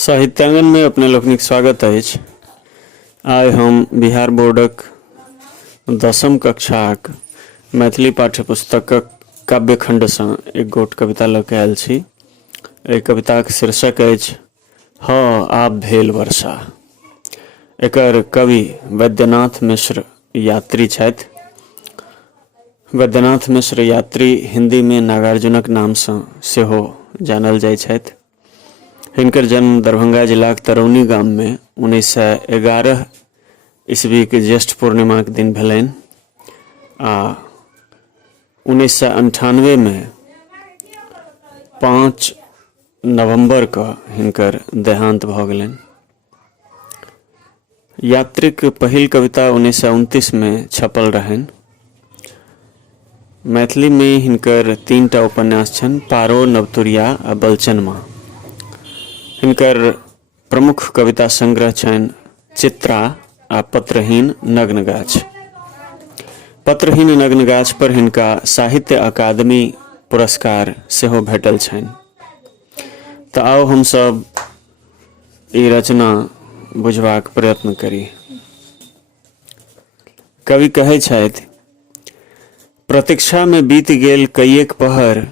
साहित्यांगन में अपने लोकनिक स्वागत अछि। आइ हम बिहार बोर्डक 10वीं कक्षाक मैथिली पाठ्यपुस्तकक काव्यखंड सँ एक गोट कविता लऽ कऽ आयल छी। एहि कविताक शीर्षक अछि ह आब भेल वर्षा। एकर कवि वैद्यनाथ मिश्र यात्री छथि। वैद्यनाथ मिश्र यात्री हिंदी में नागार्जुनक नाम सँ सेहो जानल जाइ छथि। हिनकर जन्म दरभंगा जिलाक तरौनी गाम में 1911 ईस्वी के ज्येष्ठ पूर्णिमा के दिन भेलनि आ 1998 में 5 नवंबर के हिनकर देहांत भऽ गेलनि। यात्रीक पहिल कविता 1929 में छपल रहनि। मैथिली में हिनकर 3टा उपन्यास छनि, पारो, नवतुरिया आ बलचनमा। हिनकर प्रमुख कविता संग्रह छनि चित्रा आ पत्रहीन नग्न गाछ। पत्रहीन नग्न गाछ पर हिनका साहित्य अकादमी पुरस्कार सेहो भेटल छनि। तऽ आउ हम सब ई रचना बुझबाक प्रयत्न करी। कवि कहै छथि, प्रतीक्षा में बीत गेल कईएक पहर,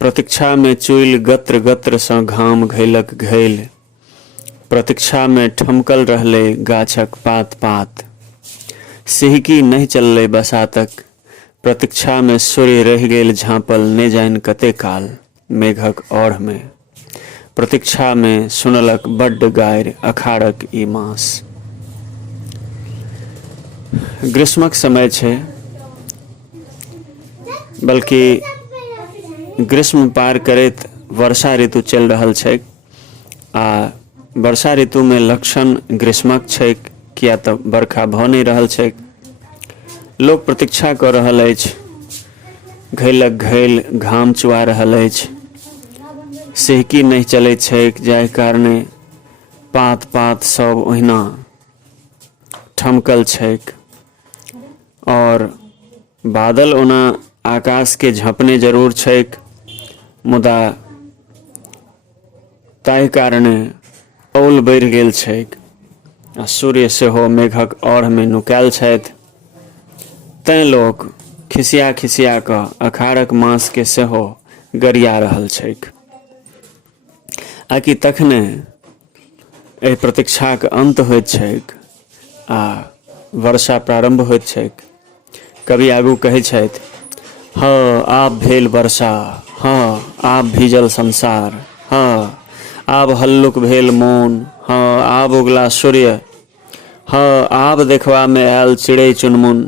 प्रतीक्षा में चुइल गत्र गत्र सँ घाम घैलक घैल, प्रतीक्षा में ठमकल रहले गाछक पात पात, सिहकी नहीं चलले बसातक, प्रतीक्षा में सूर्य रहि गेल झाँपल ने जानि कते काल मेघक औढ़ में, प्रतीक्षा में सुनलक बड्ड गारि अखाड़क ई मास। ग्रीष्मक समय छै, बल्कि ग्रीष्म पार करैत वर्षा ऋतु चलि रहल छै आ वर्षा ऋतु में लक्षण ग्रीष्मक छै, किया तऽ बरखा भऽ नहीं रहल छै। लोक प्रतीक्षा कऽ रहल अछि, घैलक घैल घाम चुआ रहल अछि, सिहकी नहीं चलैत छै, जाहि कारणे पात पात सब ओहिना ठमकल छै और बादल ओना आकाश के झपने जरूर छै, मुदा ताहि कारणे औल बढ़ि गेल छै आ सूर्य सेहो मेघक औढ़ में नुकायल छथि। तैं लोक खिसिया खिसिया कऽ अखाड़क मास के सेहो गरिया रहल छै, आकि तखने एहि प्रतीक्षाक अंत होइत छै आ वर्षा प्रारंभ होइत छै। कवि आगू कहै छथि, ह आब भेल वर्षा, ह आब भीजल संसार, ह आब हल्लुक भेल मोन, ह आब उगला सूर्य, ह आब देखबा में आयल चिड़ै चुनमुन।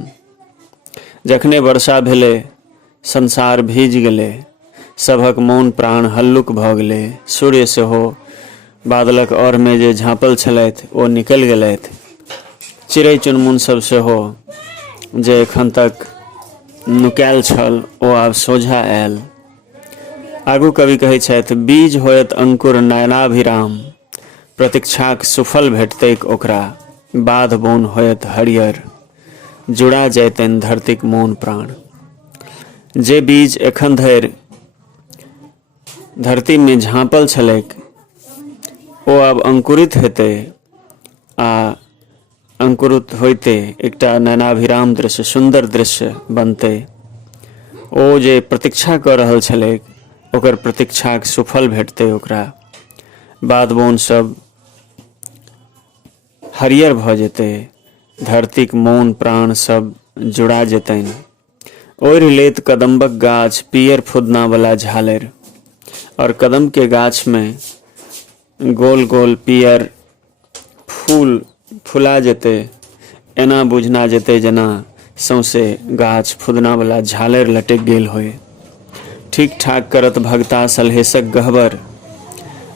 जखने वर्षा भेलै संसार भीज गेलै, सभक मोन प्राण हल्लुक भऽ गेलै, सूर्य सेहो बादलक औढ़ में जे झाँपल छलथि ओ निकलि गेलथि, चिड़ै चुनमुन सब सेहो जे एखन तक नुकायल छल ओ आब सोझा आयल। आगू कवि कहै छथि, बीज होयत अंकुर नयनाभिराम, प्रतीक्षाक सुफल भेटतैक ओकरा, बाध बोन होयत हरियर, जुड़ा जैतनि धरतीक मोन प्राण। जे बीज एखन धरि धरती में झाँपल छलैक ओ आब अंकुरित हेतै आ अंकुरित होइते एकटा नयनाभिराम दृश्य, सुंदर दृश्य बनतै। ओ जे प्रतीक्षा कऽ रहल छलैक ओकर प्रतीक्षाक सुफल भेटतै ओकरा, बाध बोन सब हरियर भऽ जेतै, धरतीक मोन प्राण सब जुड़ा जेतनि। ओढ़ि लेत कदम्बक गाछ पियर फुदना वाला झालर, और कदम के गाछ में गोल गोल पियर फूल फुला जेतै, एना बुझना जेतै जेना सौंसे गाछ फुदना वाला झालर लटक गेल होय। ठीक ठाक करत भगता सलहेशक गहबर,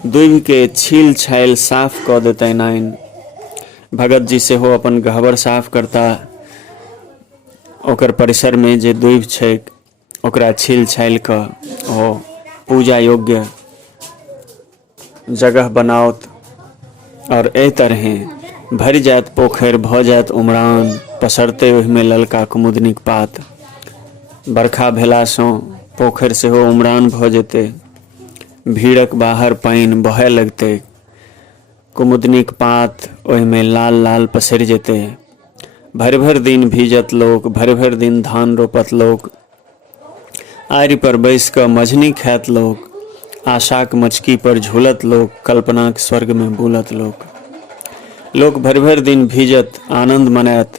दूभि के छील छायल साफ कऽ देतनि आइन। भगत जी सेहो अपन गहबर साफ करता, ओकर परिसर में जे दूभि छै ओकरा छील छायल कऽ ओ पूजा योग्य जगह बनाओत और एहि तरहे भरि जायत पोखरि, भऽ जायत उमरान, पसरते ओहिमे ललका कुमुदनीक पात। बरखा भेलासँ पोखरि सेहो उमरान भऽ जेतै, भीड़क बाहर पानि बहय लगतै कुमुदनीक पात ओहिमे लाल लाल पसरि जेतै। भरि भरि दिन भीजत लोक, भरि भरि दिन धान रोपत लोक, आरि पर बैस कऽ मझनी खायत लोक, आशाक मचकी पर झूलत लोक, कल्पनाक स्वर्ग में बुलत लोक। लोक भरि भरि दिन भीजत, आनंद मनायत,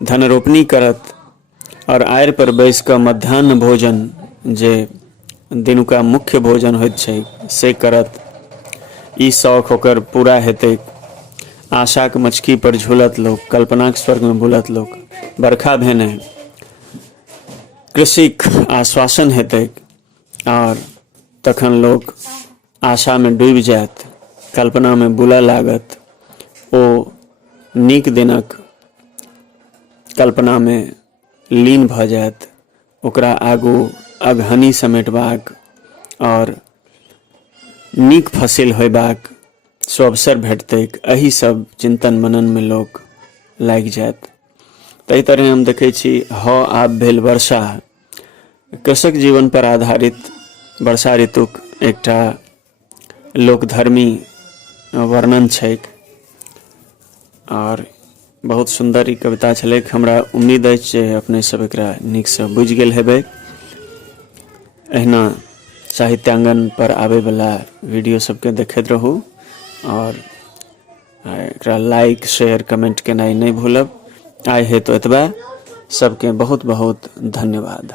धन रोपनी करत और आरि पर बैस कऽ मध्याह्न भोजन जे दिनुका मुख्य भोजन होइत छै से करत। ई शौक ओकर पूरा हेतै। आशाक मचकी पर झूलत लोक, कल्पनाक स्वर्ग में बुलत लोक। बरखा भेने कृषिक आश्वासन हेतै और तखन लोक आशा में डूबि जायत, कल्पना में बुलय लागत। ओ नीक दिनक कल्पना में लीन भऽ जायत। ओकरा आगू अगहनी समेटबाक और नीक फसिल होयबाक सुअवसर भेटतैक। एही सब चिंतन मनन में लोक लागि जायत। तहि तरह हम देखै छी हौ आब भेल वर्षा कृषक जीवन पर आधारित वर्षा ऋतुक एकटा लोकधर्मी वर्णन छैक और बहुत सुंदर ई कविता छलैक। हमरा उम्मीद अछि जे अपने सब एकरा नीक से बुझि गेल हेबै। एहिना साहित्याङ्गन पर आबै वाला वीडियो सबके देखैत रहू और एकरा लाइक शेयर कमेंट केनाइ नहि भूलब। आइ हेतु एतबा। सबके बहुत बहुत धन्यवाद।